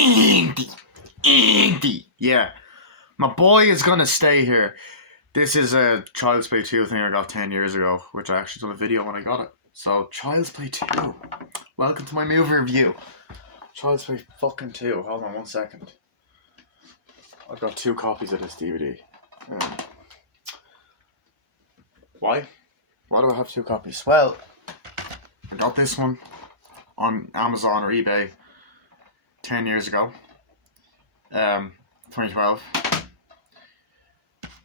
Andy. Yeah. My boy is gonna stay here. This is a Child's Play 2 thing I got 10 years ago, which I actually done a video when I got it. So, Child's Play 2. Welcome to my movie review. Child's Play fucking 2. Hold on 1 second. I've got 2 copies of this DVD. Why? Why do I have 2 copies? Well, I got this one on Amazon or eBay 10 years ago. 2012.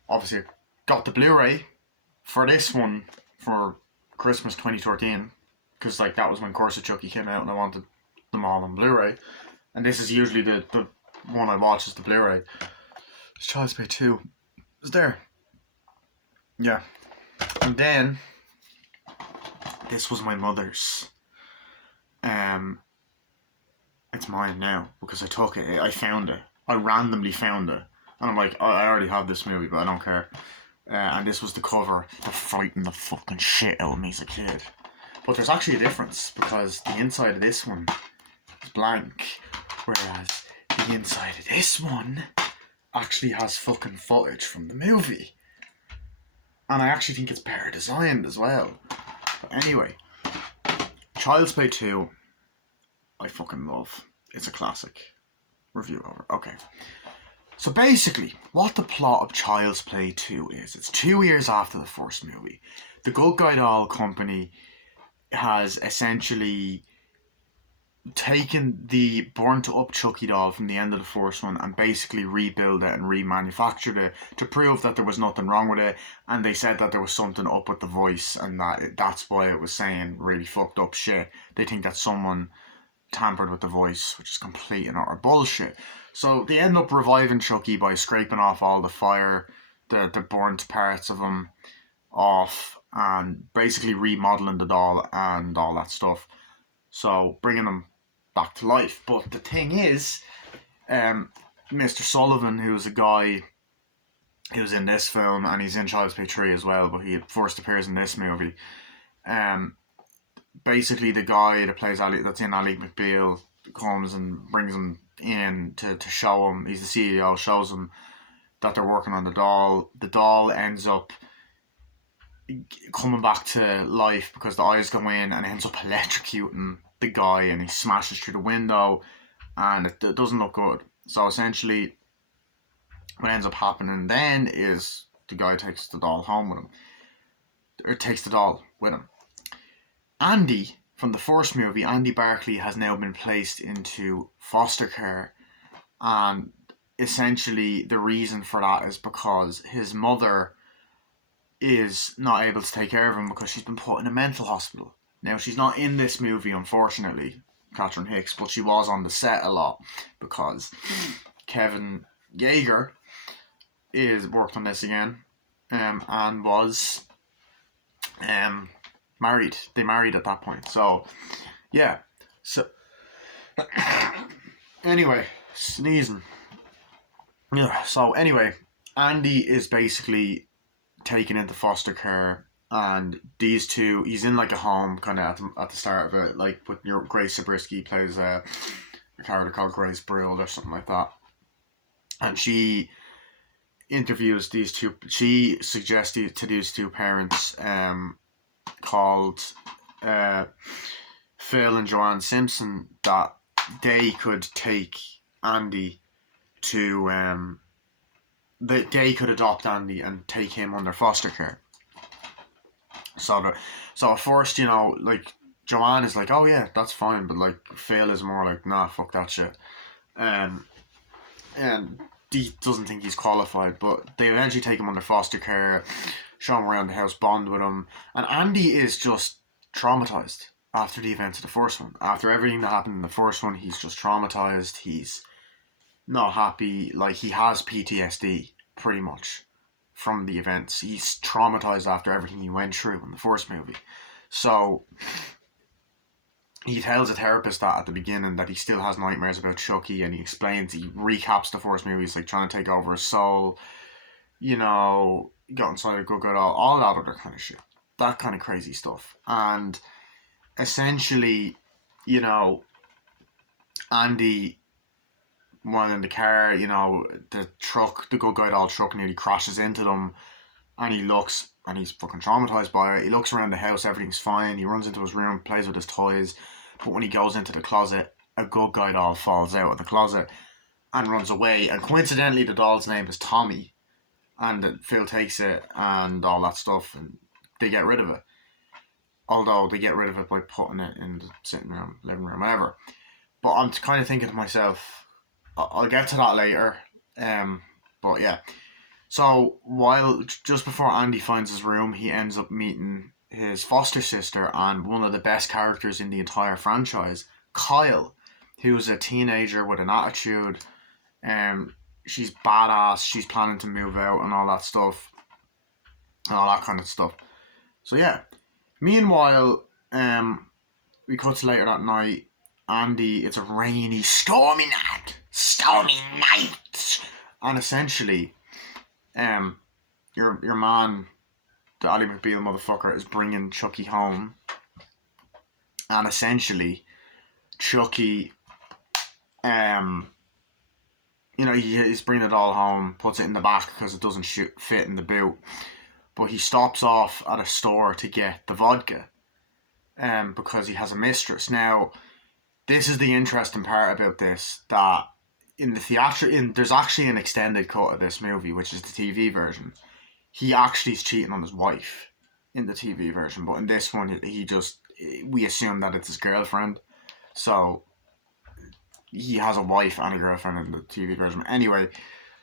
Obviously, I got the Blu-ray for this one for Christmas 2013, because that was when Curse of Chucky came out and I wanted them all on Blu-ray. And this is usually the one I watch is the Blu-ray. Child's Play 2 is there. Yeah. And then this was my mother's. It's mine now because I took it. I found it. I randomly found it. And I'm like, I already have this movie, but I don't care. And this was the cover that frightened the fucking shit out of me as a kid. But there's actually a difference, because the inside of this one is blank, whereas the inside of this one actually has fucking footage from the movie. And I actually think it's better designed as well. But anyway, Child's Play 2, I fucking love. It's a classic. Review over. Okay. So basically, what the plot of Child's Play 2 is, it's 2 years after the first movie. The Good Guy Doll Company has essentially taken the burnt up Chucky doll from the end of the first one and basically rebuilt it and remanufactured it to prove that there was nothing wrong with it, and they said that there was something up with the voice and that's why it was saying really fucked up shit. They think that someone tampered with the voice, which is complete and utter bullshit. So they end up reviving Chucky by scraping off all the fire, the burnt parts of him off, and basically remodeling the doll and all that stuff. So bringing him back to life. But the thing is, Mr. Sullivan, who's a guy who's in this film, and he's in Child's Play 3 as well, but he first appears in this movie. Basically the guy that plays that's in Ally McBeal comes and brings him in to show him, he's the CEO, shows him that they're working on the doll. The doll ends up coming back to life because the eyes go in and ends up electrocuting the guy, and he smashes through the window and it doesn't look good. So essentially what ends up happening then is the guy takes the doll home with him, or takes the doll with him. Andy, from the first movie, Andy Barclay, has now been placed into foster care, and essentially the reason for that is because his mother is not able to take care of him because she's been put in a mental hospital. Now, she's not in this movie, unfortunately, Catherine Hicks, but she was on the set a lot because Kevin Yeager worked on this again, and was married. They married at that point. So, yeah. So, anyway, sneezing. Yeah. So anyway, Andy is basically taken into foster care, and these two, he's in a home kind of at the start of it, with Grace Zabriskie plays a character called Grace Brill or something like that, and she interviews these two. She suggests to these two parents, called Phil and Joanne Simpson, that they could take Andy to they could adopt Andy and take him under foster care. So at first, Joanne is like, oh yeah, that's fine, but Phil is more like, nah, fuck that shit. And he doesn't think he's qualified, but they eventually take him under foster care, show him around the house, bond with him, and Andy is just traumatized after the events of the first one. After everything that happened in the first one, he's just traumatized. He's not happy. He has PTSD pretty much from the events. He's traumatized after everything he went through in the first movie. So he tells a therapist that at the beginning that he still has nightmares about Chucky, and he recaps the first movie. He's trying to take over his soul, got inside a good girl, all that other kind of shit. That kind of crazy stuff. And essentially, Andy while in the car, you know, the good guy doll truck nearly crashes into them, and he looks, and he's fucking traumatized by it. He looks around the house, everything's fine. He runs into his room, plays with his toys, but when he goes into the closet, a good guy doll falls out of the closet and runs away. And coincidentally, the doll's name is Tommy, and Phil takes it and all that stuff, and they get rid of it. Although they get rid of it by putting it in the sitting room, living room, whatever. But I'm kind of thinking to myself, I'll get to that later. But yeah. So while just before Andy finds his room, he ends up meeting his foster sister and one of the best characters in the entire franchise, Kyle, who's a teenager with an attitude. She's badass. She's planning to move out and all that stuff, and all that kind of stuff. So yeah. Meanwhile, we cut to later that night. Andy, it's a rainy, stormy night, and essentially, your man, the Ally McBeal motherfucker, is bringing Chucky home, and essentially, Chucky, he's bringing it all home, puts it in the back because it doesn't fit in the boot, but he stops off at a store to get the vodka, because he has a mistress. Now, this is the interesting part about this, that in the there's actually an extended cut of this movie, which is the TV version. He actually is cheating on his wife in the TV version, but in this one, we assume that it's his girlfriend. So he has a wife and a girlfriend in the TV version. Anyway,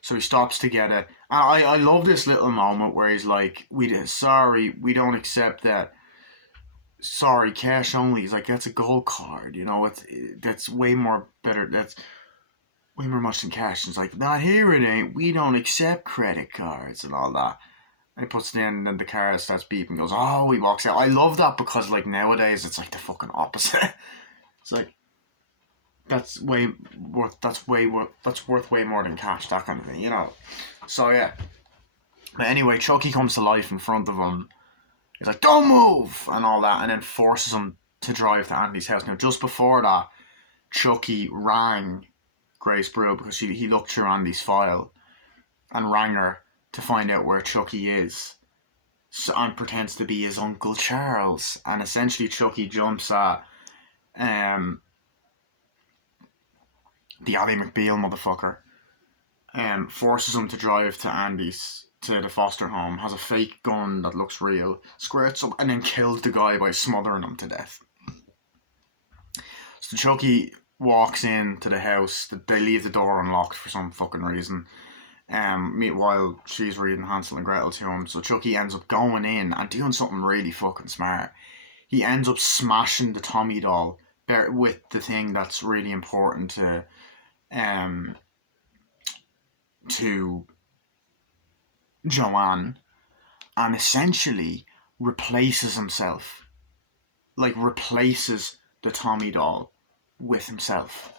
so he stops to get it. And I love this little moment where he's like, we don't accept that. Sorry, cash only. He's like, that's a gold card, you know, that's way more better. That's way more much than cash. And it's like, not here it ain't. We don't accept credit cards and all that. And he puts it in, and then the car starts beeping and goes, oh, he walks out. I love that because, like, nowadays it's like the fucking opposite. It's like, that's worth way more than cash, that kind of thing, you know. So yeah. But anyway, Chucky comes to life in front of him. He's like, don't move! And all that, and then forces him to drive to Andy's house. Now, just before that, Chucky rang Grace Brill because he looked through Andy's file and rang her to find out where Chucky is. And pretends to be his Uncle Charles. And essentially, Chucky jumps at the Ally McBeal motherfucker, forces him to drive to the foster home, has a fake gun that looks real, squirts up, and then kills the guy by smothering him to death. So Chucky walks into the house. They leave the door unlocked for some fucking reason. Meanwhile, she's reading Hansel and Gretel to him. So Chucky ends up going in and doing something really fucking smart. He ends up smashing the Tommy doll with the thing that's really important to Joanne, and essentially replaces himself. Like, replaces the Tommy doll with himself.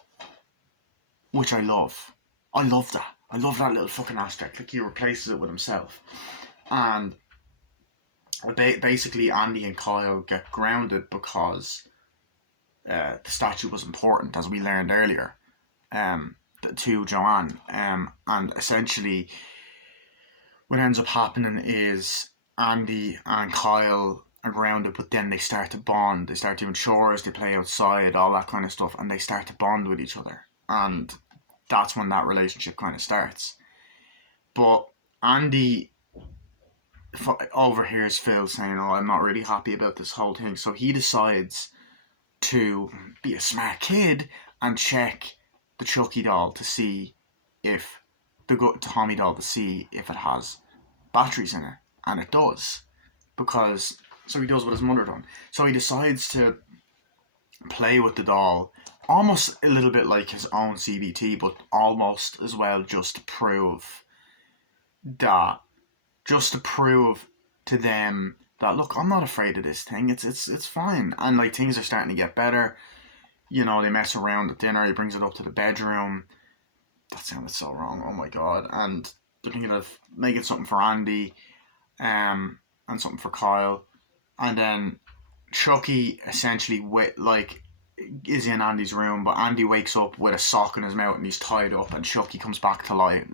Which I love. I love that. I love that little fucking aspect. Like, he replaces it with himself. And basically Andy and Kyle get grounded because the statue was important, as we learned earlier, to Joanne. And essentially what ends up happening is Andy and Kyle are grounded, but then they start to bond. They start doing chores, they play outside, all that kind of stuff, and they start to bond with each other. And that's when that relationship kind of starts. But Andy overhears Phil saying, oh, I'm not really happy about this whole thing. So he decides to be a smart kid and check the Chucky doll to see if the Tommy doll to see if it has batteries in it, and it does, so he does what his mother done. So he decides to play with the doll, almost a little bit like his own CBT, but almost as well, just to prove to them that, look, I'm not afraid of this thing. It's fine, and like things are starting to get better. You know, they mess around at dinner. He brings it up to the bedroom. That sounded so wrong. Oh my god! And they're thinking of making something for Andy, and something for Kyle, and then Chucky essentially is in Andy's room, but Andy wakes up with a sock in his mouth and he's tied up, and Chucky comes back to life,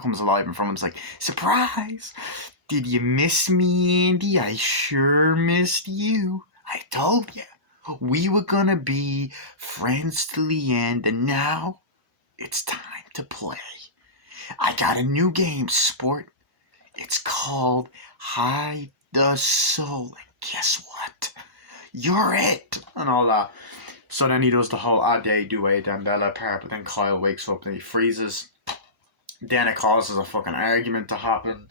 comes alive in front of him. It's like, surprise! Did you miss me, Andy? I sure missed you. I told you we were gonna be friends till the end, and now it's time to play. I got a new game, sport. It's called Hide the Soul. And guess what? You're it! And all that. So then he does the whole Ade, Due, Dambella part, but then Kyle wakes up and he freezes. Then it causes a fucking argument to happen.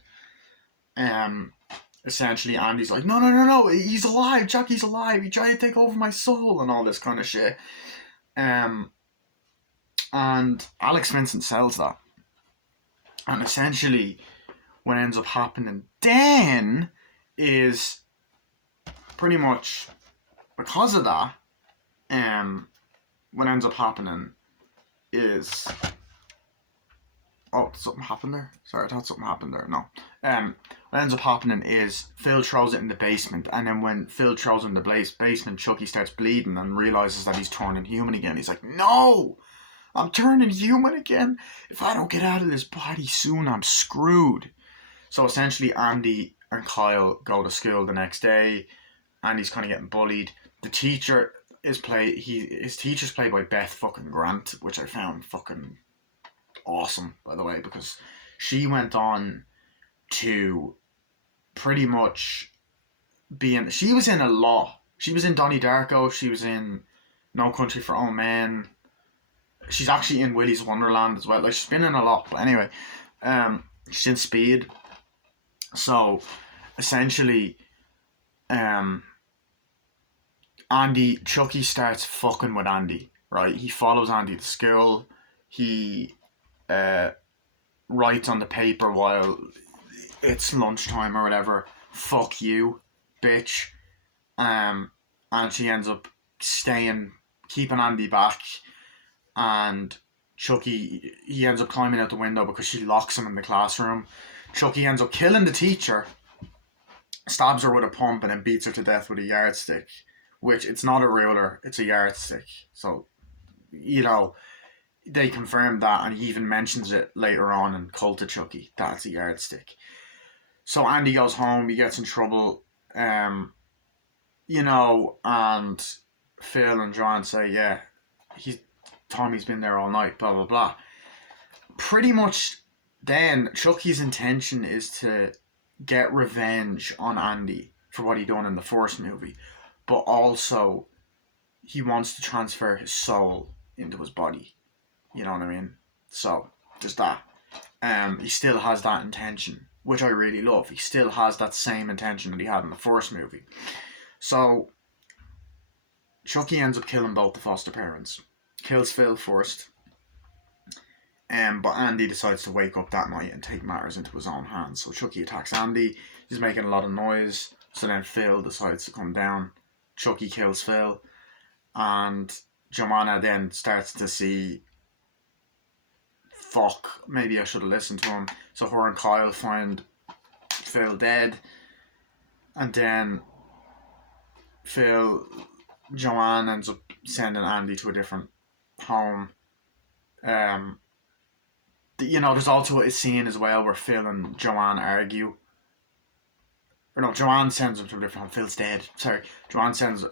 Essentially Andy's like, no, he's alive, Chucky's alive, he tried to take over my soul, and all this kind of shit. And Alex Vincent sells that. And essentially what ends up happening then is pretty much because of that, what ends up happening is... Oh, something happened there? Sorry, I thought something happened there. No. What ends up happening is Phil throws it in the basement, and then when Phil throws it in the basement, Chucky starts bleeding and realizes that he's turning human again. He's like, no! I'm turning human again! If I don't get out of this body soon, I'm screwed. So essentially, Andy and Kyle go to school the next day. Andy's kind of getting bullied. The teacher is his teacher's played by Beth fucking Grant, which I found fucking awesome, by the way, because she went on to pretty much she was in a lot. She was in Donnie Darko, she was in No Country for Old Men, she's actually in Willy's Wonderland as well. Like, she's been in a lot, but anyway, she's in Speed. So essentially, Chucky starts fucking with Andy, right? He follows Andy to school. He writes on the paper while it's lunchtime or whatever, fuck you, bitch. And she ends up keeping Andy back, and Chucky, he ends up climbing out the window because she locks him in the classroom. Chucky ends up killing the teacher, stabs her with a pump, and then beats her to death with a yardstick, which, it's not a ruler, it's a yardstick. So, they confirmed that, and he even mentions it later on in Cult of Chucky. That's a yardstick. So Andy goes home, he gets in trouble, and Phil and John say, yeah, Tommy's been there all night, blah, blah, blah. Pretty much then, Chucky's intention is to get revenge on Andy for what he done in the first movie, but also he wants to transfer his soul into his body. You know what I mean? So, there's that. He still has that intention, which I really love. He still has that same intention that he had in the first movie. So, Chucky ends up killing both the foster parents. Kills Phil first. But Andy decides to wake up that night and take matters into his own hands. So Chucky attacks Andy. He's making a lot of noise. So then Phil decides to come down. Chucky kills Phil. And Joanna then starts to see, fuck, maybe I should have listened to him. So her and Kyle find Phil dead. And then Joanne ends up sending Andy to a different home. There's also a scene as well where Phil and Joanne argue. Or no, Joanne sends him to a different home. Phil's dead. Sorry. Joanne sends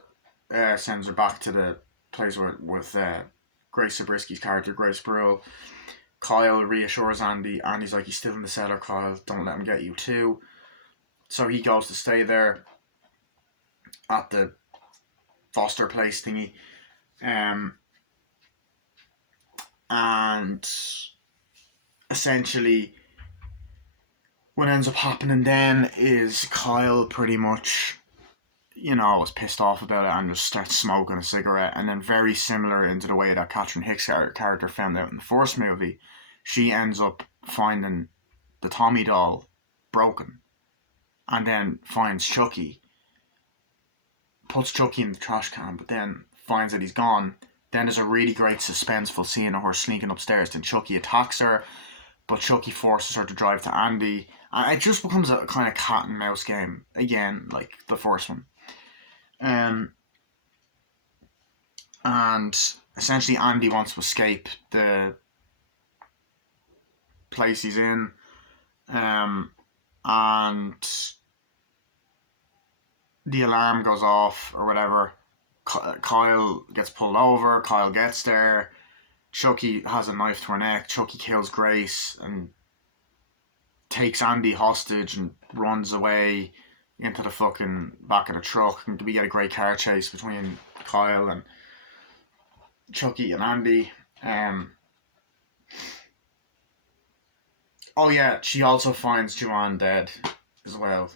her back to the place with Grace Zabrisky's character, Grace Brule. Kyle reassures Andy. Andy's like, he's still in the cellar, Kyle. Don't let him get you too. So he goes to stay there at the foster place thingy. And essentially what ends up happening then is Kyle pretty much, is pissed off about it and just starts smoking a cigarette. And then, very similar into the way that Catherine Hicks' character found out in the first movie, she ends up finding the Tommy doll broken, and then finds Chucky, puts Chucky in the trash can, but then finds that he's gone. Then there's a really great suspenseful scene of her sneaking upstairs. Then Chucky attacks her, but Chucky forces her to drive to Andy. And it just becomes a kind of cat and mouse game again, like the first one. and essentially Andy wants to escape the place he's in, and the alarm goes off or whatever. Kyle gets pulled over. Kyle gets there. Chucky has a knife to her neck. Chucky kills Grace and takes Andy hostage and runs away into the fucking back of the truck. And we get a great car chase between Kyle and Chucky and Andy. Oh yeah, she also finds Joanne dead as well.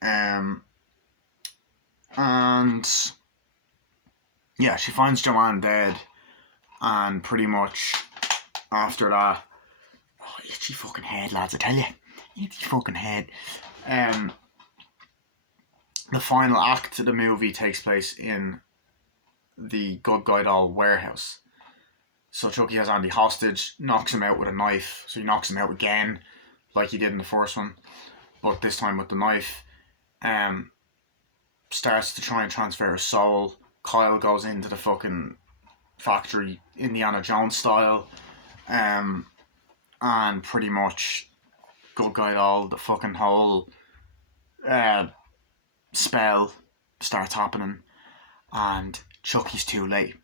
And yeah, she finds Joanne dead, and pretty much after that, oh, itchy fucking head, lads, I tell you, itchy fucking head. The final act of the movie takes place in the Good Guy Doll warehouse. So Chucky has Andy hostage, knocks him out with a knife. So he knocks him out again, like he did in the first one, but this time with the knife. Starts to try and transfer his soul. Kyle goes into the fucking factory, Indiana Jones style, and pretty much Good Guy Doll, the fucking whole spell starts happening, and Chucky's too late,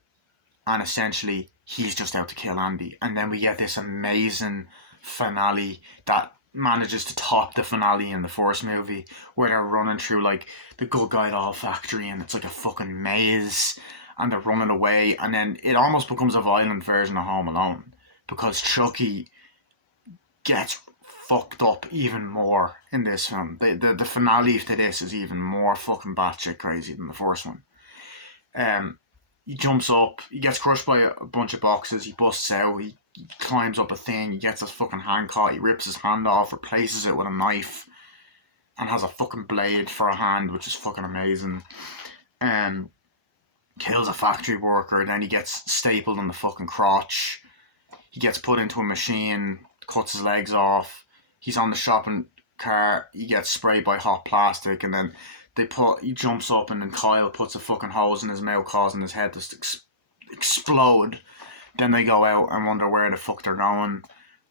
and essentially he's just out to kill Andy. And then we get this amazing finale that manages to top the finale in the first movie, where they're running through like the Good Guy Doll factory and it's like a fucking maze and they're running away, and then it almost becomes a violent version of Home Alone because Chucky gets fucked up even more in this film. The finale to this is even more fucking batshit crazy than the first one. He jumps up, he gets crushed by a bunch of boxes, he busts out, he climbs up a thing, he gets his fucking hand caught, he rips his hand off, replaces it with a knife, and has a fucking blade for a hand, which is fucking amazing. Kills a factory worker, then he gets stapled in the fucking crotch. He gets put into a machine, cuts his legs off. He's on the shopping cart, he gets sprayed by hot plastic, and then he jumps up, and then Kyle puts a fucking hose in his mouth, causing his head to explode. Then they go out and wonder where the fuck they're going,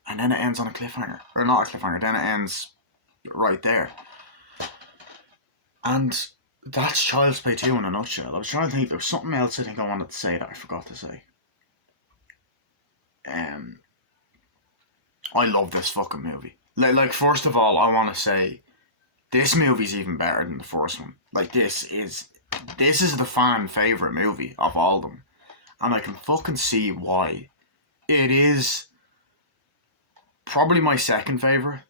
and then it ends on a cliffhanger, or not a cliffhanger. Then it ends right there, and that's Child's Play 2 in a nutshell. I was trying to think there was something else I think I wanted to say that I forgot to say. I love this fucking movie. Like first of all, I want to say this movie's even better than the first one. Like this is the fan favorite movie of all of them, and I can fucking see why. It is probably my second favorite,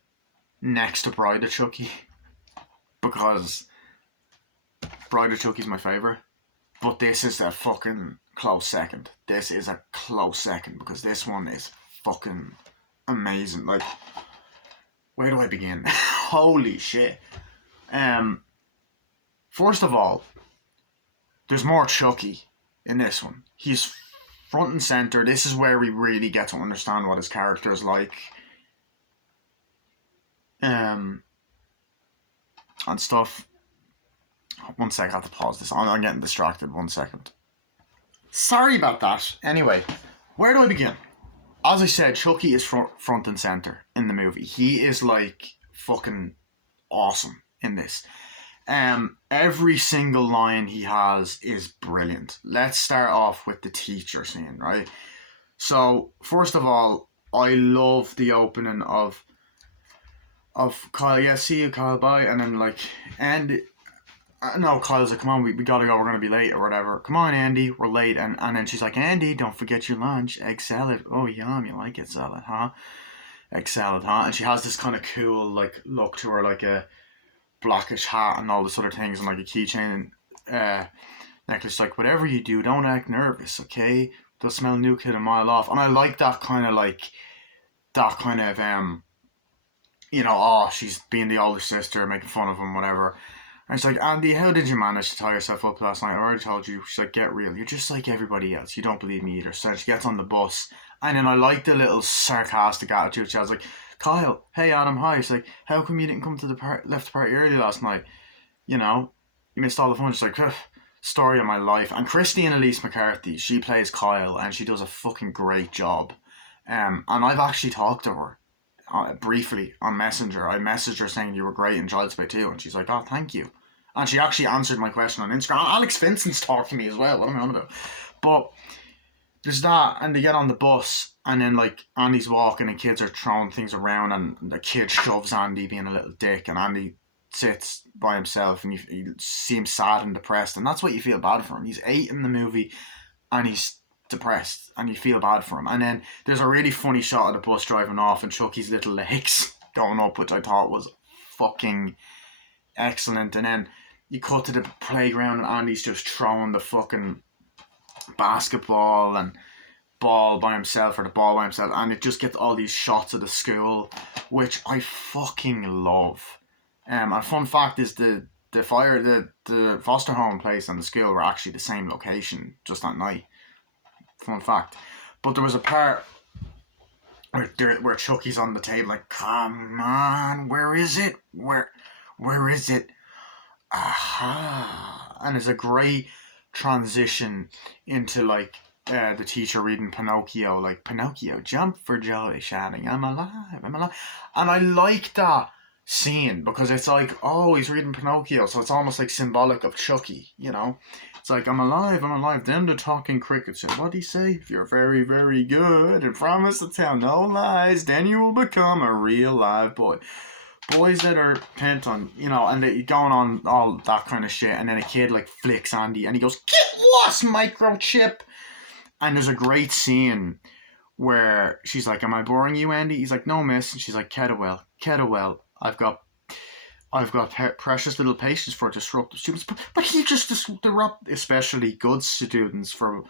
next to Bride of Chucky, because Bride of Chucky's my favorite, but this is a fucking close second. This is a close second because this one is fucking amazing. Like, where do I begin? Holy shit. First of all, there's more Chucky in this one. He's front and center. This is where we really get to understand what his character is like. And stuff. 1 sec, I have to pause this. I'm getting distracted. 1 second. Sorry about that. Anyway, where do I begin? As I said, Chucky is front and center in the movie. He is like fucking awesome in this. Every single line he has is brilliant. Let's start off with the teacher scene, right? So, first of all, I love the opening of Kyle. Yeah, see you, Kyle, bye. And then like, and no, Kyle's like, come on, we gotta go, we're gonna be late or whatever. Come on, Andy, we're late. And then she's like, Andy, don't forget your lunch. Egg salad. Oh, yum, you like it, salad, huh? Egg salad, huh? And she has this kind of cool like look to her, like a blackish hat and all this other things, and like a keychain necklace. Like, whatever you do, don't act nervous, okay? They'll smell a new kid a mile off. And I like that kind of oh, she's being the older sister, making fun of him, whatever. And it's like, Andy, how did you manage to tie yourself up last night? I already told you. She's like, get real. You're just like everybody else. You don't believe me either. So she gets on the bus. And then I like the little sarcastic attitude. She was like, Kyle, hey Adam, hi. She's like, how come you didn't come to the left party early last night? You know, you missed all the fun. She's like, story of my life. And Christine Elise McCarthy, she plays Kyle, and she does a fucking great job. And I've actually talked to her briefly on Messenger. I messaged her saying you were great in Child's Play 2, and she's like, oh, thank you. And she actually answered my question on Instagram. Alex Vincent's talked to me as well. What am I on about? But there's that, and they get on the bus, and then like Andy's walking, and kids are throwing things around, and the kid shoves Andy being a little dick, and Andy sits by himself, and you seems sad and depressed, and that's what you feel bad for him. He's 8 in the movie, and he's depressed, and you feel bad for him. And then there's a really funny shot of the bus driving off, and Chucky's little legs going up, which I thought was fucking excellent. And then you cut to the playground, and Andy's just throwing the fucking basketball and ball by himself, or the ball by himself, and it just gets all these shots of the school, which I fucking love. And fun fact is the foster home place and the school were actually the same location just that night. Fun fact. But there was a part where Chucky's on the table like, come on, where is it? Where is it? Aha. And it's a great transition into like the teacher reading Pinocchio, like, Pinocchio, jump for joy, shouting, I'm alive. And I like that scene because it's like, oh, he's reading Pinocchio, so it's almost like symbolic of Chucky, you know? It's like, I'm alive. Then the talking cricket said, what'd he say? If you're very, very good and promise to tell no lies, then you will become a real live boy. Boys that are bent on, you know, and they going on all that kind of shit, and then a kid like flicks Andy, and he goes, get lost, microchip! And there's a great scene where she's like, am I boring you, Andy? He's like, no, miss. And she's like, Kettlewell, I've got precious little patience for disruptive students, but he just disrupt, especially good students, for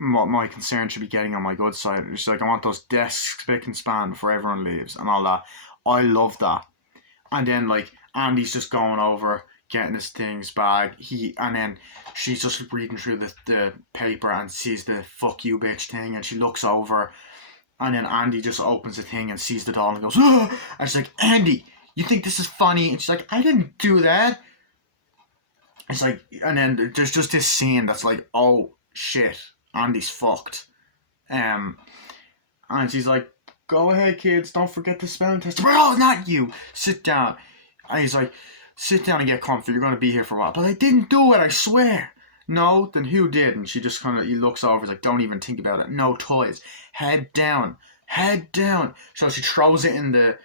what my concern should be getting on my good side. She's like, I want those desks spick and span before everyone leaves and all that. I love that. And then like Andy's just going over, getting his things back. And then she's just reading through the paper and sees the fuck you bitch thing, and she looks over, and then Andy just opens the thing and sees the doll and goes, oh! And she's like, Andy, you think this is funny? And she's like, I didn't do that. It's like, and then there's just this scene that's like, oh shit, Andy's fucked. And she's like, go ahead, kids, don't forget the spelling test. Oh, not you. Sit down. And he's like, sit down and get comfy. You're going to be here for a while. But I didn't do it, I swear. No, then who did? And she just he looks over, he's like, don't even think about it. No toys. Head down. So she throws it in the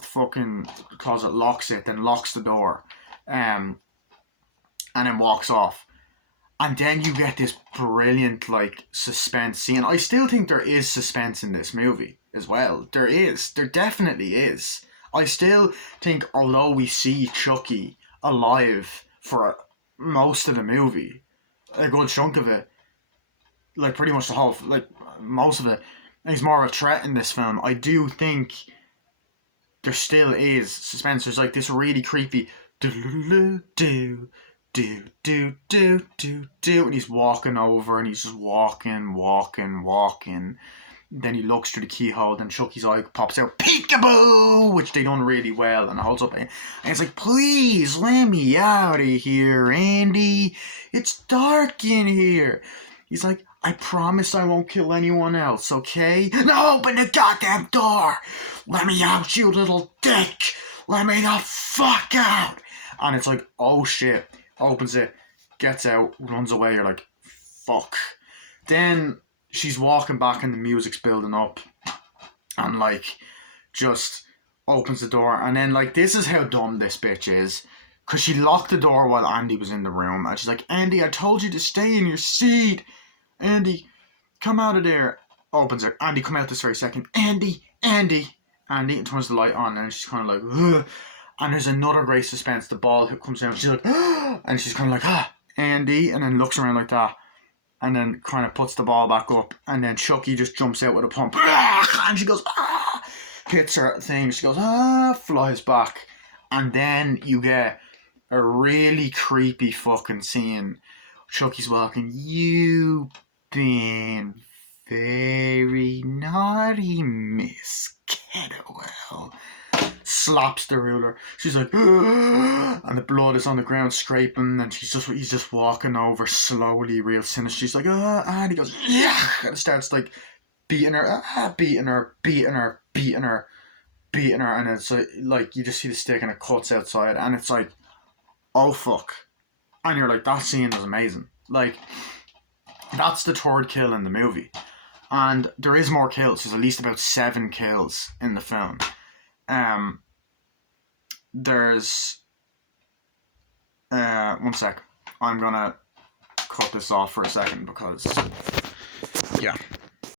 fucking closet, locks it, then locks the door, and then walks off. And then you get this brilliant like suspense scene. I still think there is suspense in this movie as well. There definitely is. I still think, although we see Chucky alive for most of the movie, a good chunk of it, like pretty much the whole, like most of it, he's more of a threat in this film. I do think there still is suspense. There's like this really creepy and he's walking over, and he's just walking. Then he looks through the keyhole, then Chucky's eye pops out, peekaboo, which they done really well, and holds up, and it's like, please let me out of here, Andy. It's dark in here. He's like, I promise I won't kill anyone else, okay? No, open the goddamn door. Let me out, you little dick. Let me the fuck out. And it's like, oh shit. Opens it, gets out, runs away. You're like, fuck. Then she's walking back and the music's building up, and like just opens the door, and then like, this is how dumb this bitch is, because she locked the door while Andy was in the room, and she's like, Andy, I told you to stay in your seat. Andy, come out of there. Opens it. Andy, come out this very second. Andy, and turns the light on, and she's kind of like, ugh. And there's another great suspense. The ball comes down. She's like, ah! And she's kind of like, Andy, and then looks around like that, and then kind of puts the ball back up, and then Chucky just jumps out with a pump, and she goes, hits her thing. She goes, flies back, and then you get a really creepy fucking scene. Chucky's walking. You been very naughty, Miss Kettlewell. slaps the ruler. She's like, and the blood is on the ground scraping, and he's just walking over slowly, real sinister. She's like, and he goes, yeah, and starts like beating her, beating her, beating her, beating her, beating her, and it's like you just see the stick and it cuts outside, and it's like, oh fuck, and you're like, that scene is amazing. Like, that's the third kill in the movie. And there is more kills. There's at least about 7 kills in the film. There's... one sec. I'm gonna cut this off for a second because... Yeah.